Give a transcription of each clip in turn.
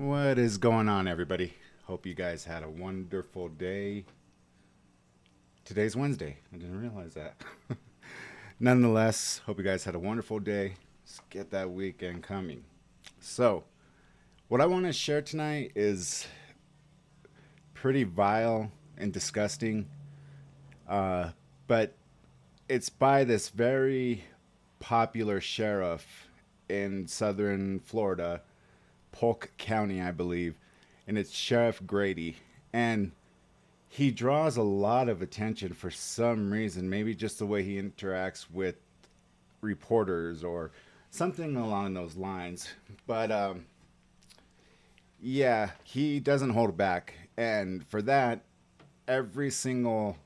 What is going on, everybody? Hope you guys had a wonderful day. Today's Wednesday. I didn't realize that. Nonetheless, hope you guys had a wonderful day. Let's get that weekend coming. So, what I want to share tonight is pretty vile and disgusting, but it's by this very popular sheriff in southern Florida, Polk County, I believe, and it's Sheriff Grady. And he draws a lot of attention for some reason, maybe just the way he interacts with reporters or something along those lines. But yeah, he doesn't hold back. And for that, every single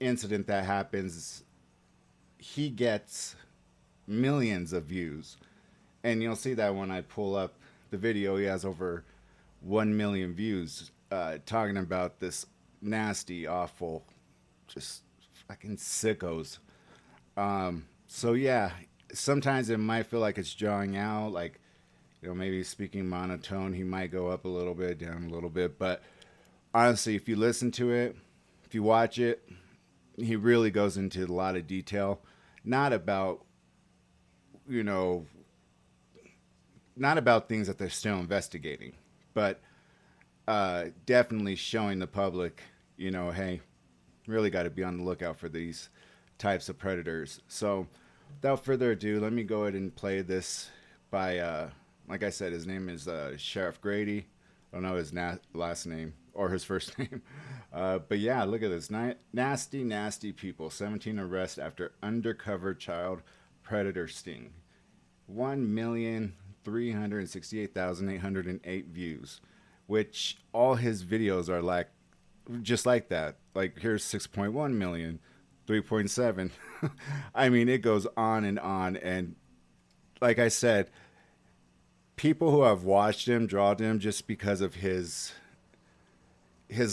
incident that happens, he gets millions of views. And you'll see that when I pull up the video, he has over 1 million views talking about this nasty, awful, just fucking sickos. So yeah, sometimes it might feel like it's drawing out, like, maybe speaking monotone, he might go up a little bit, down a little bit. But honestly, if you listen to it, if you watch it, he really goes into a lot of detail, not about, not about things that they're still investigating, but definitely showing the public, hey, really got to be on the lookout for these types of predators. So without further ado, let me go ahead and play this by, like I said, his name is Sheriff Grady. I don't know his last name or his first name. But yeah, look at this. Nasty, nasty people. 17 arrests after undercover child predator sting. 1,368,808 views, which all his videos are like just like that. Like here's 6.1 million, 3.7. I mean, it goes on. And like I said, people who have watched him draw to him just because of his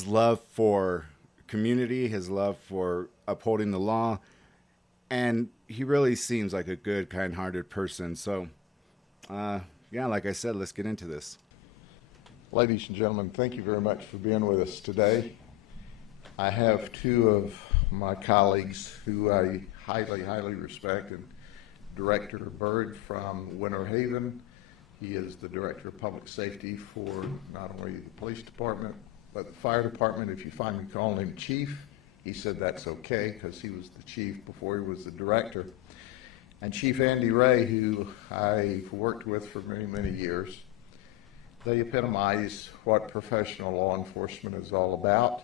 love for community, his love for upholding the law, and he really seems like a good, kind-hearted person. So, yeah, like I said, let's get into this. Ladies and gentlemen, thank you very much for being with us today. I have two of my colleagues who I highly, highly respect, and Director Byrd from Winter Haven. He is the Director of Public Safety for not only the police department, but the fire department. If you find me calling him chief, he said that's okay because he was the chief before he was the director. And Chief Andy Ray, who I've worked with for many, many years, they epitomize what professional law enforcement is all about.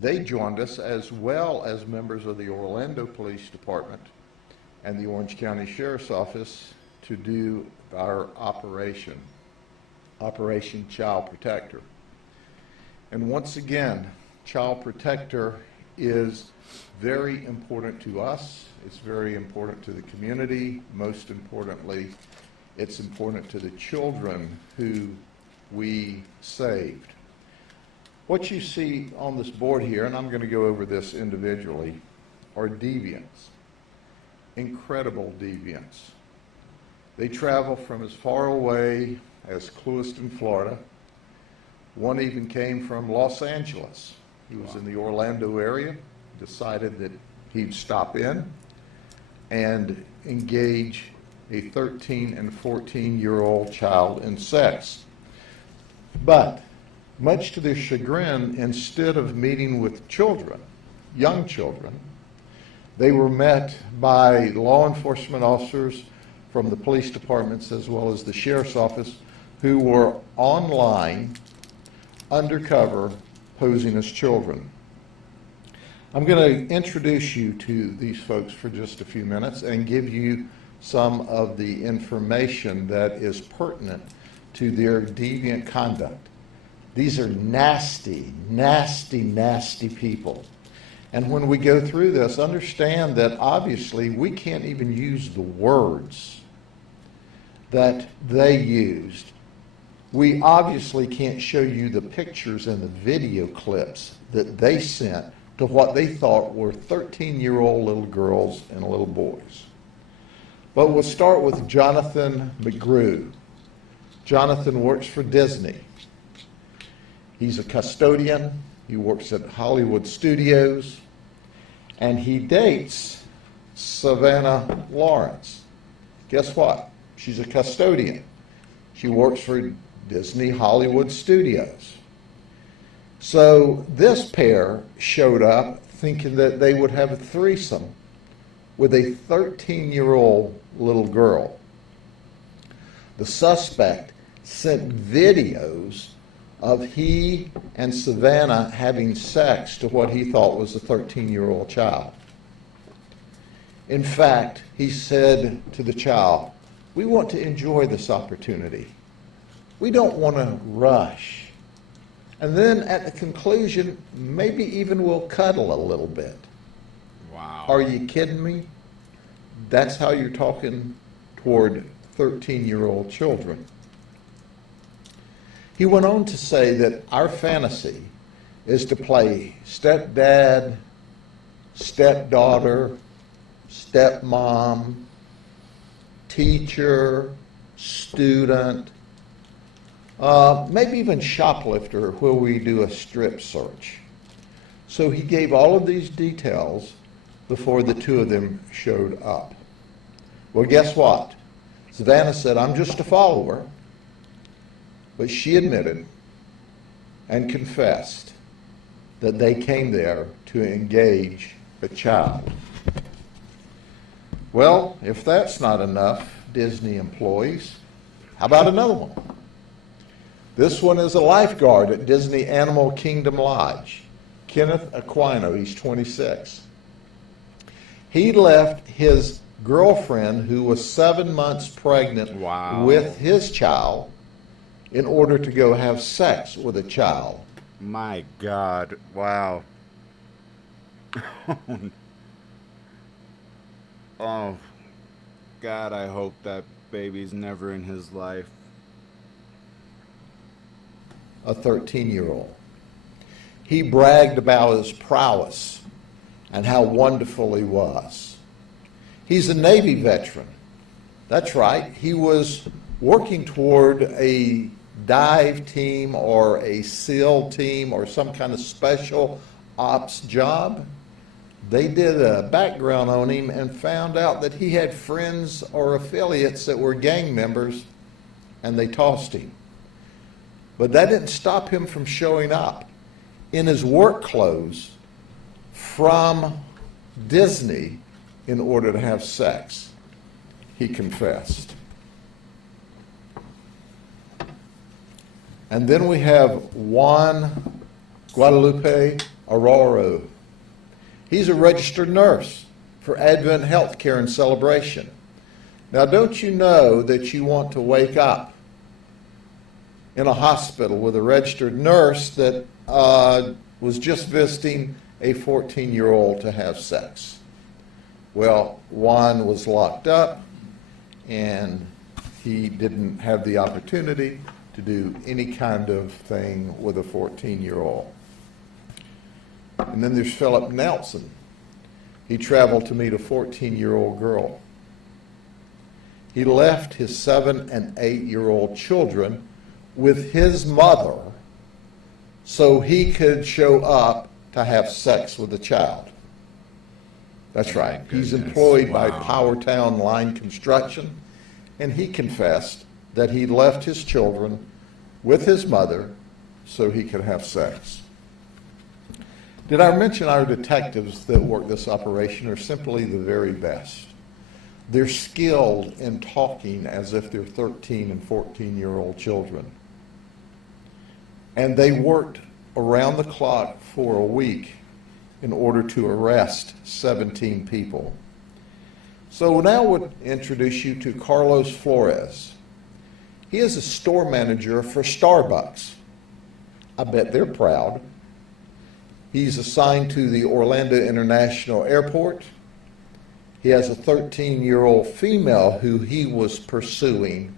They joined us as well as members of the Orlando Police Department and the Orange County Sheriff's Office to do our Operation Child Protector. And once again, Child Protector is very important to us. It's very important to the community. Most importantly, it's important to the children who we saved. What you see on this board here, and I'm going to go over this individually, are deviants, incredible deviants. They travel from as far away as Clewiston, Florida. One even came from Los Angeles. He was in the Orlando area, decided that he'd stop in and engage a 13 and 14-year-old child in sex. But much to their chagrin, instead of meeting with children, young children, they were met by law enforcement officers from the police departments as well as the sheriff's office who were online, undercover, posing as children. I'm going to introduce you to these folks for just a few minutes and give you some of the information that is pertinent to their deviant conduct. These are nasty, nasty, nasty people. And when we go through this, understand that obviously we can't even use the words that they used. We obviously can't show you the pictures and the video clips that they sent to what they thought were 13-year-old little girls and little boys. But we'll start with Jonathan McGrew. Jonathan works for Disney. He's a custodian. He works at Hollywood Studios. And he dates Savannah Lawrence. Guess what? She's a custodian. She works for Disney Hollywood Studios. So this pair showed up thinking that they would have a threesome with a 13-year-old little girl. The suspect sent videos of he and Savannah having sex to what he thought was a 13-year-old child. In fact, he said to the child, "We want to enjoy this opportunity. We don't want to rush. And then at the conclusion, maybe even we'll cuddle a little bit." Wow. Are you kidding me? That's how you're talking toward 13-year-old children. He went on to say that our fantasy is to play stepdad, stepdaughter, stepmom, teacher, student, maybe even shoplifter, where we do a strip search. So he gave all of these details before the two of them showed up. Well, guess what? Savannah said, "I'm just a follower." But she admitted and confessed that they came there to engage a child. Well, if that's not enough, Disney employees, how about another one? This one is a lifeguard at Disney Animal Kingdom Lodge. Kenneth Aquino, he's 26. He left his girlfriend, who was 7 months pregnant, Wow. with his child in order to go have sex with a child. My God. Wow. Oh, God, I hope that baby's never in his life. A 13-year-old. He bragged about his prowess and how wonderful he was. He's a Navy veteran. That's right. He was working toward a dive team or a SEAL team or some kind of special ops job. They did a background on him and found out that he had friends or affiliates that were gang members, and they tossed him. But that didn't stop him from showing up in his work clothes from Disney in order to have sex. He confessed. And then we have Juan Guadalupe Arroyo. He's a registered nurse for Advent Healthcare and Celebration. Now, don't you know that you want to wake up in a hospital with a registered nurse that was just visiting a 14-year-old to have sex? Well, Juan was locked up, and he didn't have the opportunity to do any kind of thing with a 14-year-old. And then there's Philip Nelson. He traveled to meet a 14-year-old girl. He left his 7- and 8-year-old children with his mother so he could show up to have sex with the child. That's right. He's employed by Powertown Line Construction, and he confessed that he left his children with his mother so he could have sex. Did I mention our detectives that work this operation are simply the very best? They're skilled in talking as if they're 13 and 14-year-old children. And they worked around the clock for a week in order to arrest 17 people. So now we'll introduce you to Carlos Flores. He is a store manager for Starbucks. I bet they're proud. He's assigned to the Orlando International Airport. He has a 13-year-old female who he was pursuing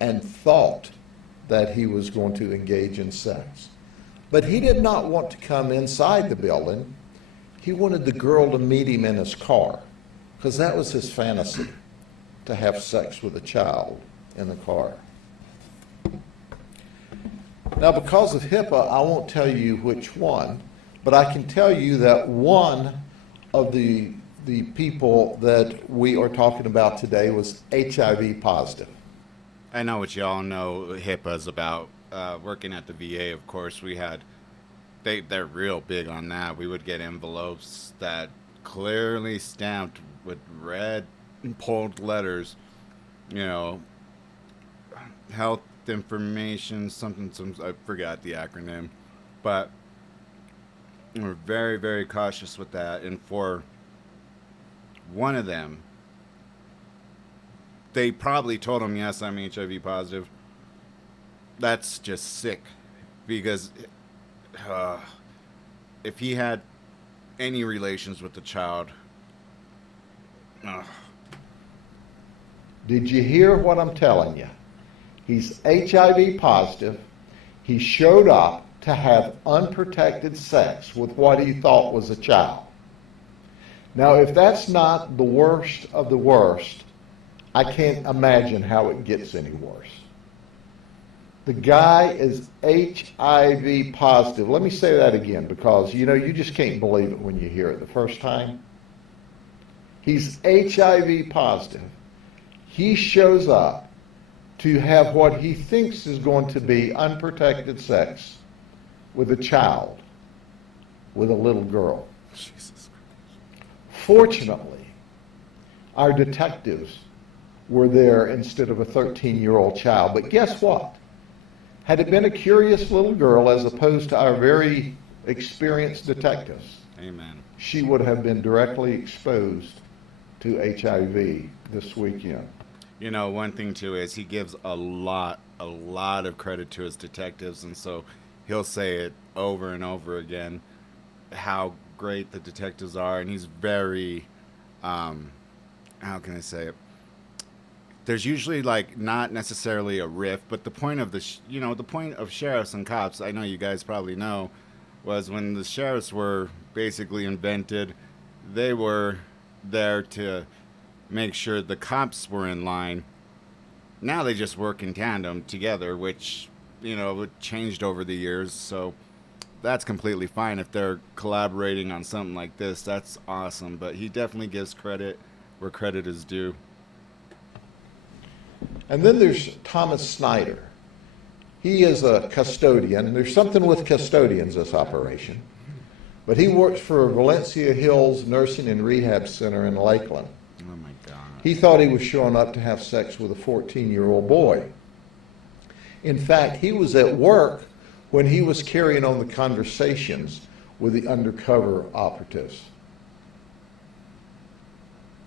and thought that he was going to engage in sex. But he did not want to come inside the building. He wanted the girl to meet him in his car, because that was his fantasy, to have sex with a child in the car. Now, because of HIPAA, I won't tell you which one, but I can tell you that one of the people that we are talking about today was HIV positive. I know what y'all know HIPAA's about. Working at the VA, of course, they're real big on that. We would get envelopes that clearly stamped with red bold letters, you know, health information, something, I forgot the acronym, but we're very, very cautious with that. And for one of them, they probably told him, yes, I'm HIV positive. That's just sick because if he had any relations with the child, Did you hear what I'm telling you? He's HIV positive. He showed up to have unprotected sex with what he thought was a child. Now, if that's not the worst of the worst, I can't imagine how it gets any worse. The guy is HIV positive. Let me say that again because, you just can't believe it when you hear it the first time. He's HIV positive. He shows up to have what he thinks is going to be unprotected sex with a child, with a little girl. Jesus. Fortunately, our detectives were there instead of a 13-year-old child. But guess what? Had it been a curious little girl as opposed to our very experienced detectives, Amen. she would have been directly exposed to HIV this weekend. You know, one thing too is he gives a lot of credit to his detectives, and so he'll say it over and over again how great the detectives are, and he's very, how can I say it? There's usually like not necessarily a rift, but the point of the point of sheriffs and cops, I know you guys probably know, was when the sheriffs were basically invented, they were there to make sure the cops were in line. Now they just work in tandem together, which, it changed over the years. So that's completely fine if they're collaborating on something like this. That's awesome. But he definitely gives credit where credit is due. And then there's Thomas Snyder. He is a custodian. There's something with custodians, this operation. But he works for Valencia Hills Nursing and Rehab Center in Lakeland. Oh my God. He thought he was showing up to have sex with a 14-year-old boy. In fact, he was at work when he was carrying on the conversations with the undercover operatives.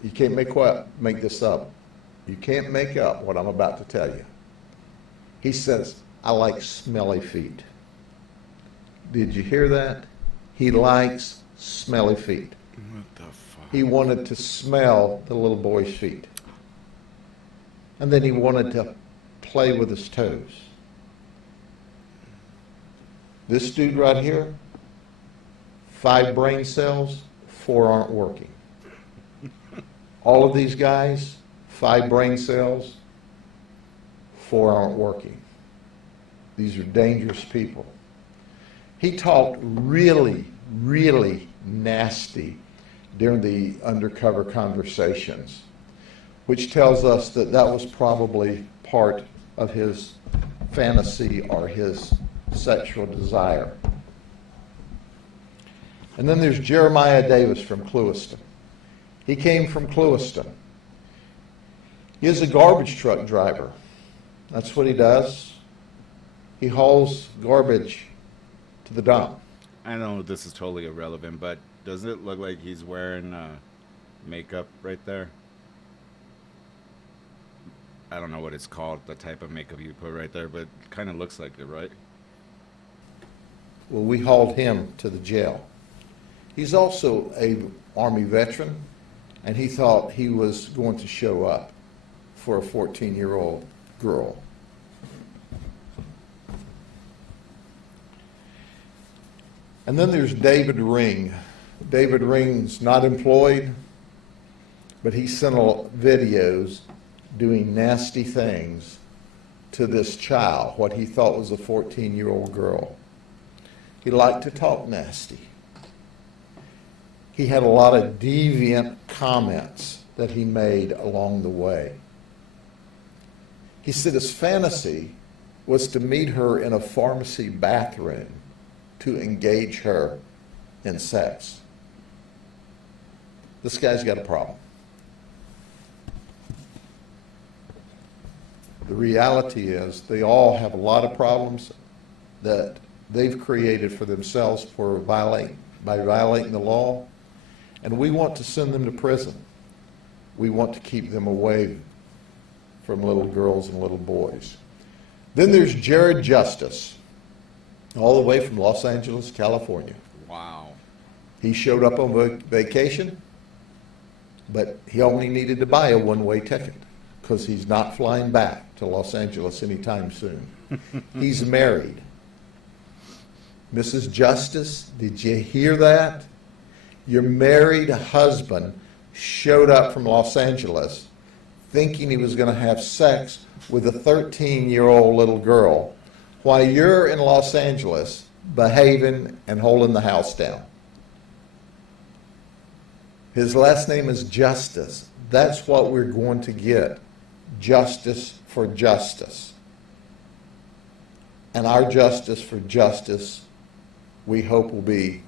You can't make this up. You can't make up what I'm about to tell you. He says, I like smelly feet. Did you hear that? He likes smelly feet. What the fuck? He wanted to smell the little boy's feet. And then he wanted to play with his toes. This dude right here, 5 brain cells, 4 aren't working. All of these guys, 5 brain cells, 4 aren't working. These are dangerous people. He talked really, really nasty during the undercover conversations, which tells us that that was probably part of his fantasy or his sexual desire. And then there's Jeremiah Davis from Clewiston. He came from Clewiston. He is a garbage truck driver. That's what he does. He hauls garbage to the dump. I know this is totally irrelevant, but does it look like he's wearing makeup right there? I don't know what it's called, the type of makeup you put right there, but it kind of looks like it, right? Well, we hauled him to the jail. He's also an Army veteran, and he thought he was going to show up for a 14-year-old girl. And then there's David Ring. David Ring's not employed, but he sent videos doing nasty things to this child, what he thought was a 14-year-old girl. He liked to talk nasty. He had a lot of deviant comments that he made along the way. He said his fantasy was to meet her in a pharmacy bathroom to engage her in sex. This guy's got a problem. The reality is they all have a lot of problems that they've created for themselves by violating the law, and we want to send them to prison. We want to keep them away from little girls and little boys. Then there's Jared Justice, all the way from Los Angeles, California. Wow. He showed up on vacation, but he only needed to buy a one-way ticket because he's not flying back to Los Angeles anytime soon. He's married. Mrs. Justice, did you hear that? Your married husband showed up from Los Angeles thinking he was going to have sex with a 13-year-old little girl while you're in Los Angeles behaving and holding the house down. His last name is Justice. That's what we're going to get. Justice for justice. And our justice for justice, we hope, will be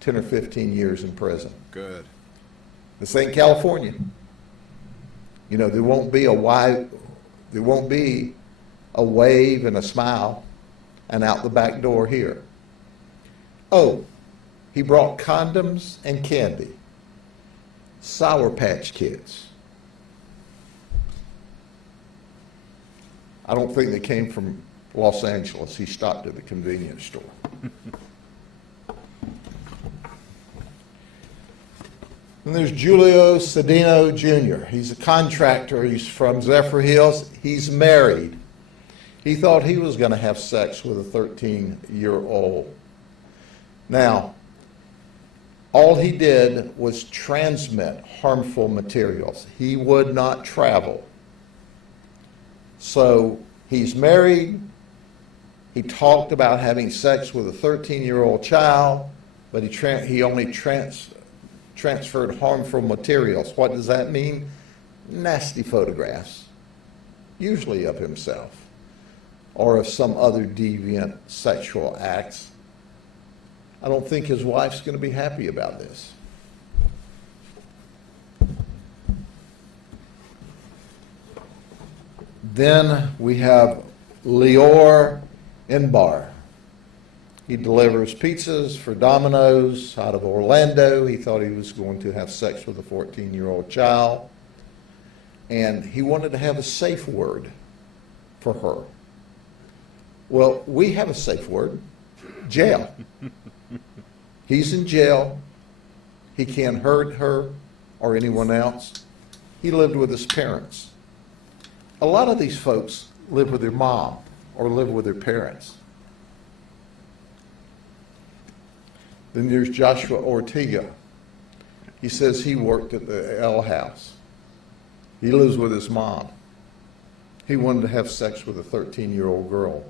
10 or 15 years in prison. Good. This ain't California. You know, there won't be a wave and a smile and out the back door here. Oh, he brought condoms and candy. Sour Patch Kids. I don't think they came from Los Angeles. He stopped at the convenience store. And there's Julio Cedeno Jr. He's a contractor. He's from Zephyr Hills. He's married. He thought he was going to have sex with a 13-year-old. Now, all he did was transmit harmful materials. He would not travel. So he's married. He talked about having sex with a 13-year-old child, but he only transferred harmful materials. What does that mean? Nasty photographs, usually of himself or of some other deviant sexual acts. I don't think his wife's going to be happy about this. Then we have Leor Inbar. He delivers pizzas for Domino's out of Orlando. He thought he was going to have sex with a 14-year-old child. And he wanted to have a safe word for her. Well, we have a safe word: jail. He's in jail. He can't hurt her or anyone else. He lived with his parents. A lot of these folks live with their mom or live with their parents. Then there's Joshua Ortega. He says he worked at the L House. He lives with his mom. He wanted to have sex with a 13-year-old girl.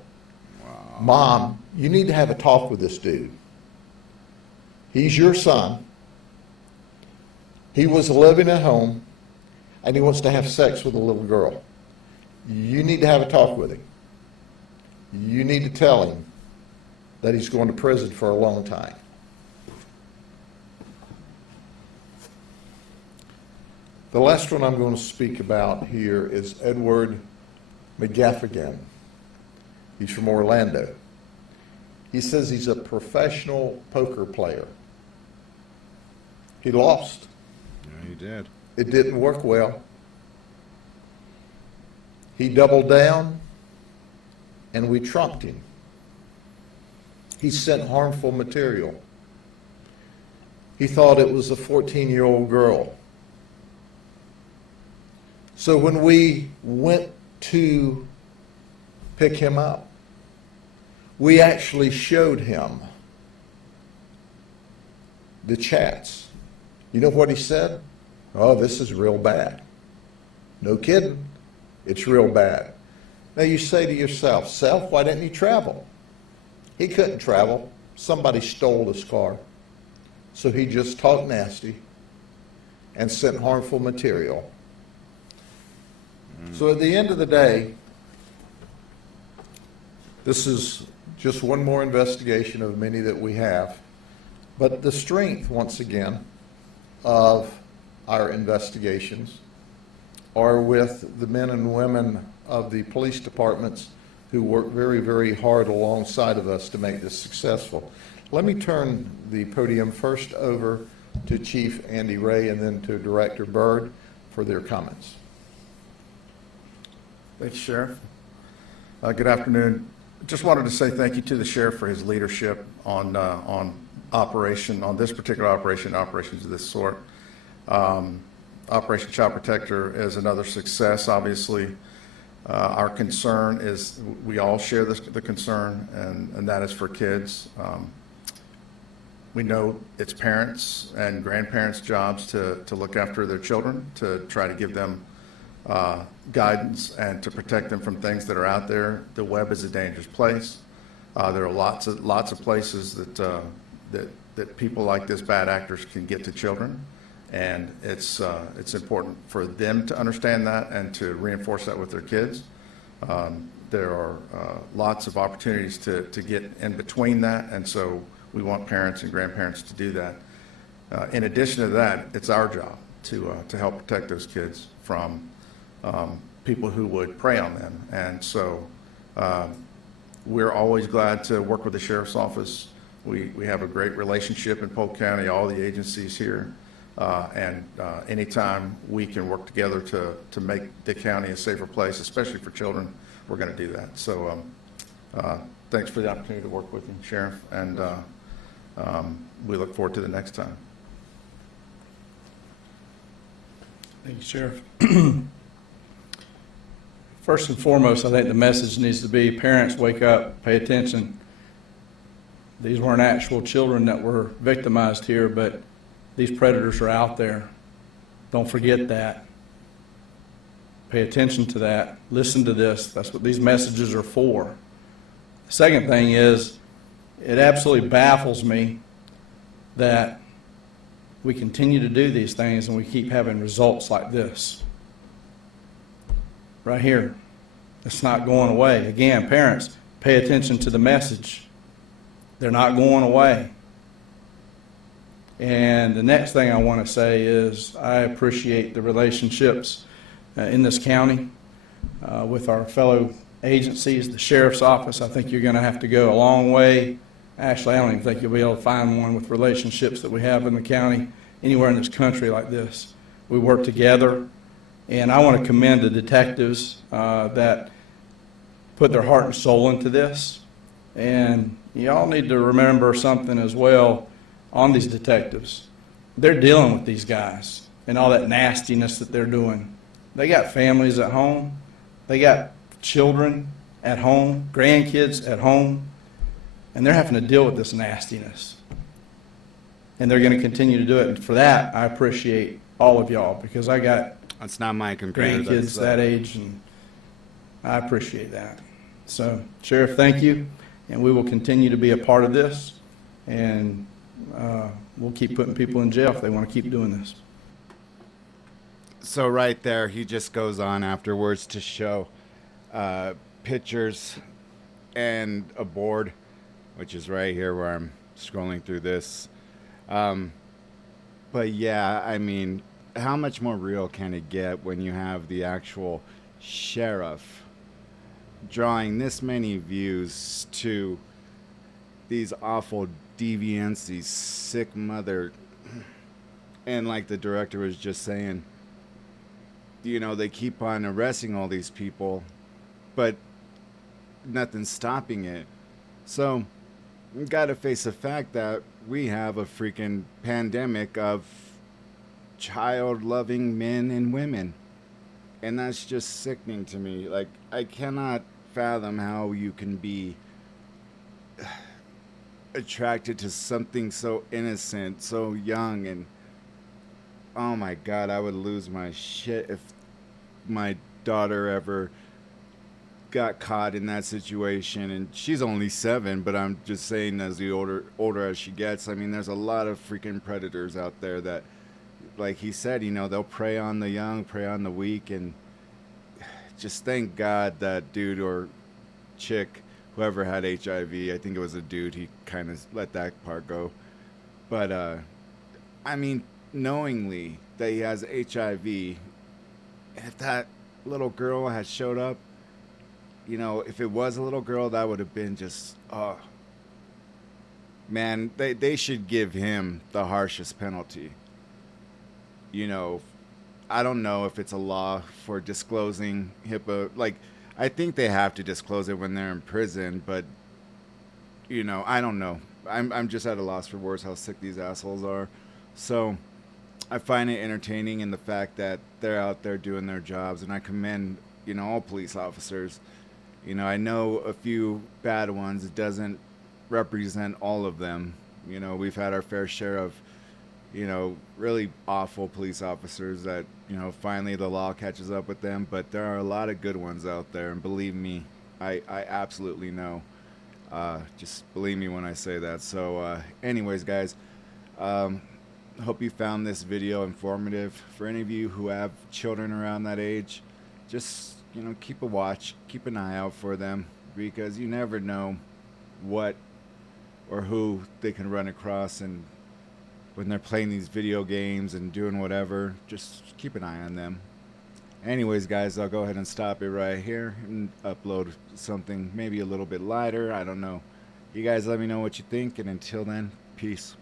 Wow. Mom, you need to have a talk with this dude. He's your son. He was living at home, and he wants to have sex with a little girl. You need to have a talk with him. You need to tell him that he's going to prison for a long time. The last one I'm going to speak about here is Edward Mcgaff again. He's from Orlando. He says he's a professional poker player. He lost. Yeah, he did. It didn't work well. He doubled down, and we trumped him. He sent harmful material. He thought it was a 14-year-old girl. So when we went to pick him up, we actually showed him the chats. You know what he said? Oh, this is real bad. No kidding. It's real bad. Now you say to yourself, self, why didn't he travel? He couldn't travel. Somebody stole his car. So he just talked nasty and sent harmful material. So at the end of the day, this is just one more investigation of many that we have. But the strength, once again, of our investigations are with the men and women of the police departments who work very, very hard alongside of us to make this successful. Let me turn the podium first over to Chief Andy Ray and then to Director Byrd for their comments. Thank you, Sheriff. Good afternoon. Just wanted to say thank you to the Sheriff for his leadership on this particular operation, operations of this sort. Operation Child Protector is another success, obviously. Our concern is, we all share the concern, and that is for kids. We know it's parents and grandparents' jobs to look after their children, to try to give them guidance and to protect them from things that are out there. The web is a dangerous place. There are lots of places that people like this, bad actors, can get to children, and it's important for them to understand that and to reinforce that with their kids. There are lots of opportunities to get in between that, and so we want parents and grandparents to do that. In addition to that, it's our job to help protect those kids from people who would prey on them. And so we're always glad to work with the Sheriff's Office. We have a great relationship in Polk County, all the agencies here. And anytime we can work together to make the county a safer place, especially for children, we're going to do that. So thanks for the opportunity to work with you, Sheriff, and we look forward to the next time. Thank you, Sheriff. First and foremost, I think the message needs to be, parents, wake up, pay attention. These weren't actual children that were victimized here, but these predators are out there. Don't forget that. Pay attention to that. Listen to this. That's what these messages are for. The second thing is, it absolutely baffles me that we continue to do these things and we keep having results like this. Right here. It's not going away. Again, parents, pay attention to the message. They're not going away. And the next thing I want to say is I appreciate the relationships in this county with our fellow agencies, the Sheriff's Office. I think you're going to have to go a long way. Actually, I don't even think you'll be able to find one with relationships that we have in the county anywhere in this country like this. We work together, and I want to commend the detectives that put their heart and soul into this. And y'all need to remember something as well on these detectives. They're dealing with these guys and all that nastiness that they're doing. They got families at home. They got children at home, grandkids at home, and they're having to deal with this nastiness. And they're going to continue to do it. And for that, I appreciate all of y'all, because I got That's not my computer. grandkids that age, and I appreciate that. So, Sheriff, thank you, and we will continue to be a part of this, and we'll keep putting people in jail if they want to keep doing this. So right there, he just goes on afterwards to show pictures and a board, which is right here where I'm scrolling through this. But yeah, I mean, how much more real can it get when you have the actual sheriff drawing this many views to these awful deviants, these sick mother, and like the director was just saying, you know, they keep on arresting all these people, but nothing's stopping it. So we got to face the fact that we have a freaking pandemic of child-loving men and women. And that's just sickening to me. Like, I cannot fathom how you can be attracted to something so innocent, so young, and oh my God, I would lose my shit if my daughter ever got caught in that situation, and she's only 7, but I'm just saying, as the older as she gets, I mean, there's a lot of freaking predators out there that, like he said, you know, they'll prey on the young, prey on the weak, and just thank God that dude or chick, whoever had HIV, I think it was a dude, he kind of let that part go. But I mean, knowingly that he has HIV, if that little girl had showed up, you know, if it was a little girl, that would have been just, oh, man, they should give him the harshest penalty. You know, I don't know if it's a law for disclosing HIPAA. Like, I think they have to disclose it when they're in prison, but, you know, I don't know. I'm just at a loss for words how sick these assholes are. So I find it entertaining in the fact that they're out there doing their jobs, and I commend, you know, all police officers. You know, I know a few bad ones. It doesn't represent all of them. You know, we've had our fair share of, you know, really awful police officers that, you know, finally the law catches up with them. But there are a lot of good ones out there, and believe me, I absolutely know. Just believe me when I say that. So anyways, guys, hope you found this video informative. For any of you who have children around that age, just, you know, keep a watch, keep an eye out for them, because you never know what or who they can run across, and when they're playing these video games and doing whatever, just keep an eye on them. Anyways, guys, I'll go ahead and stop it right here and upload something maybe a little bit lighter. I don't know. You guys let me know what you think, and until then, peace.